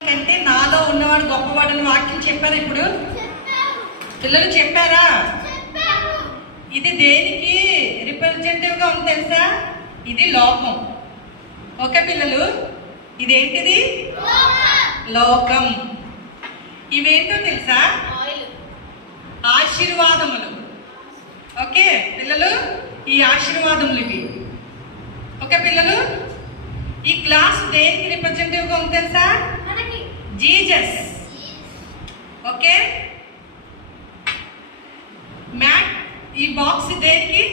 కంటే నాలో ఉన్నవాడు గొప్పవాడని వాక్యం చెప్పారా? ఇప్పుడు పిల్లలు చెప్పారా? ఇది దేనికి రిప్రజెంటేటివ్ గా ఉంది తెలుసా? ఇది లోకం. ఓకే పిల్లలు, ఇదేంటిది? లోకం. ఇవేంటో తెలుసా? ఆశీర్వాదములు. ఓకే పిల్లలు, ఈ ఆశీర్వాదములు ఇవి. ఓకే పిల్లలు, ఈ క్లాస్ దేనికి రిప్రజెంటేటివ్ గా ఉంది తెలుసా? జీసస్. ఓకే, మ్యాట్ ఈ బాక్స్ దేనికి?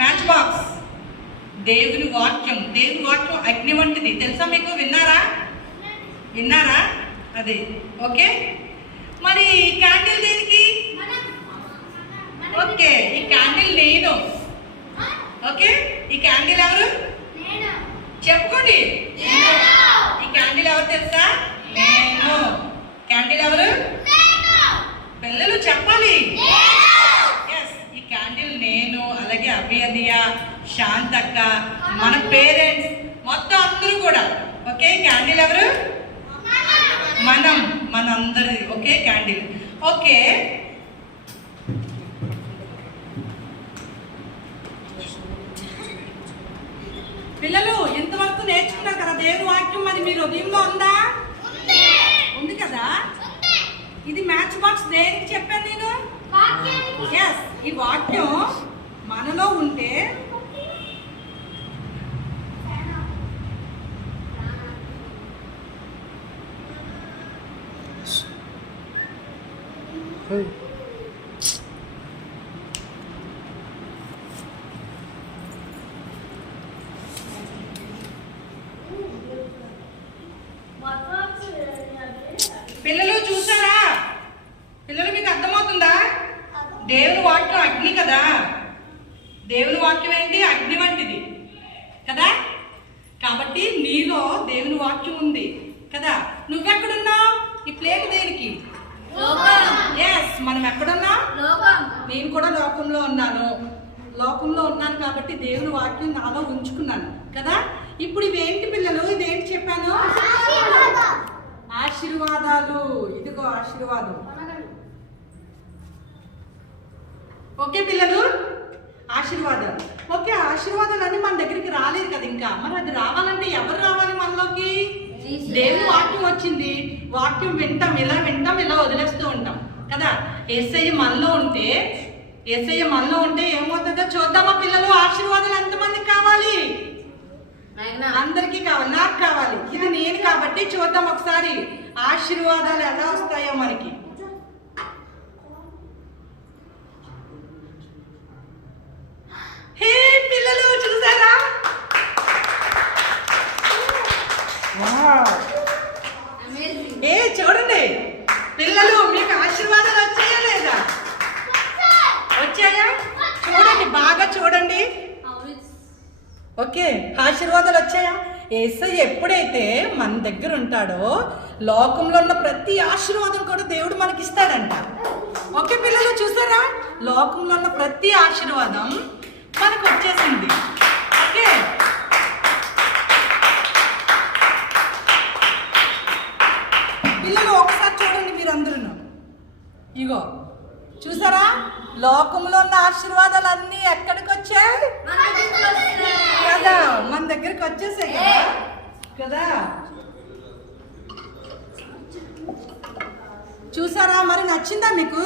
Match box. దేవుని వాక్యం. దేవుని వాక్యం అగ్ని వంటిది తెలుసా మీకు? విన్నారా? అదే. ఓకే, మరి ఈ క్యాండిల్ దేనికి? ఓకే, ఈ క్యాండిల్ నేను. ఓకే, ఈ క్యాండిల్ ఎవరు చెప్పుకోండి. ఈ క్యాండిల్ ఎవరు తెలుసా? నేను. క్యాండిల్ ఎవరు? పిల్లలు చెప్పాలి. ఈ క్యాండిల్ నేను. అలాగే అభియనియ, శాంతక్క, మన పేరెంట్స్ మొత్తం అందరూ కూడా. ఓకే, క్యాండిల్ ఎవరు? మనందరి. Okay, candle. ఓకే, పిల్లలు ఇంతవరకు నేర్చుకున్నారు కదా దేవుని వాక్యం. మరి మీ హృదయంలో ఉందా? ఉంది కదా. ఇది మ్యాచ్ బాక్స్ దేనికి చెప్పాను నేను? ఈ వాక్యం మనలో ఉంటే పిల్లలు చూసారా? పిల్లలు మీకు అర్థమవుతుందా? దేవుని వాక్యం అగ్ని కదా. దేవుని వాక్యం ఏంటి? అగ్ని వంటిది కదా. కాబట్టి నీలో దేవుని వాక్యం ఉంది కదా. నువ్వెక్కడున్నావు? ఈ ప్లేట్ దేనికి? మనం ఎక్కడున్నా? నేను కూడా లోకంలో ఉన్నాను కాబట్టి దేవుని వాక్యం నాలో ఉంచుకున్నాను కదా. ఇప్పుడు ఇవేంటి పిల్లలు? ఇదేంటి చెప్పాను? ఆశీర్వాదాలు. ఇదిగో ఆశీర్వాదం. ఓకే పిల్లలు, ఆశీర్వాదాలు. ఓకే, ఆశీర్వాదాలు అని మన దగ్గరికి రాలేదు కదా ఇంకా. మరి అది రావాలంటే ఎవరు రావాలి మనలోకి? దేవుని వాక్యం వచ్చింది. వాక్యం వింటాం, ఇలా వదిలేస్తూ ఉంటాం కదా. యేసయ్య మనలో ఉంటే ఏమవుతుందో చూద్దామా పిల్లలు? ఆశీర్వాదాలు ఎంతమందికి కావాలి? అందరికీ కావాలి. నాకు కావాలి. ఇది నేను కాబట్టి చూద్దాం ఒకసారి ఆశీర్వాదాలు ఎలా వస్తాయో మనకి. హే పిల్లలు చూసారా? చూడండి పిల్లలు, మీకు ఆశీర్వాదాలు వచ్చాయా లేదా? వచ్చాయా? చూడండి, బాగా చూడండి. ఓకే, ఆశీర్వాదాలు వచ్చాయా? యేసయ్య ఎప్పుడైతే మన దగ్గర ఉంటాడో లోకంలో ఉన్న ప్రతి ఆశీర్వాదం కూడా దేవుడు మనకి ఇస్తాడంట. ఓకే పిల్లలు చూసారా? లోకంలో ఉన్న ప్రతి ఆశీర్వాదం మనకు వచ్చేసింది. ఓకే, పిల్లలు ఒకసారి చూడండి మీరందరూ. ఇగో చూసారా? లోకంలో ఉన్న ఆశీర్వాదాలు అన్నీ ఎక్కడికి వచ్చాయి కదా? మన దగ్గరికి వచ్చేసాయి కదా. చూసారా? మరి నచ్చిందా మీకు?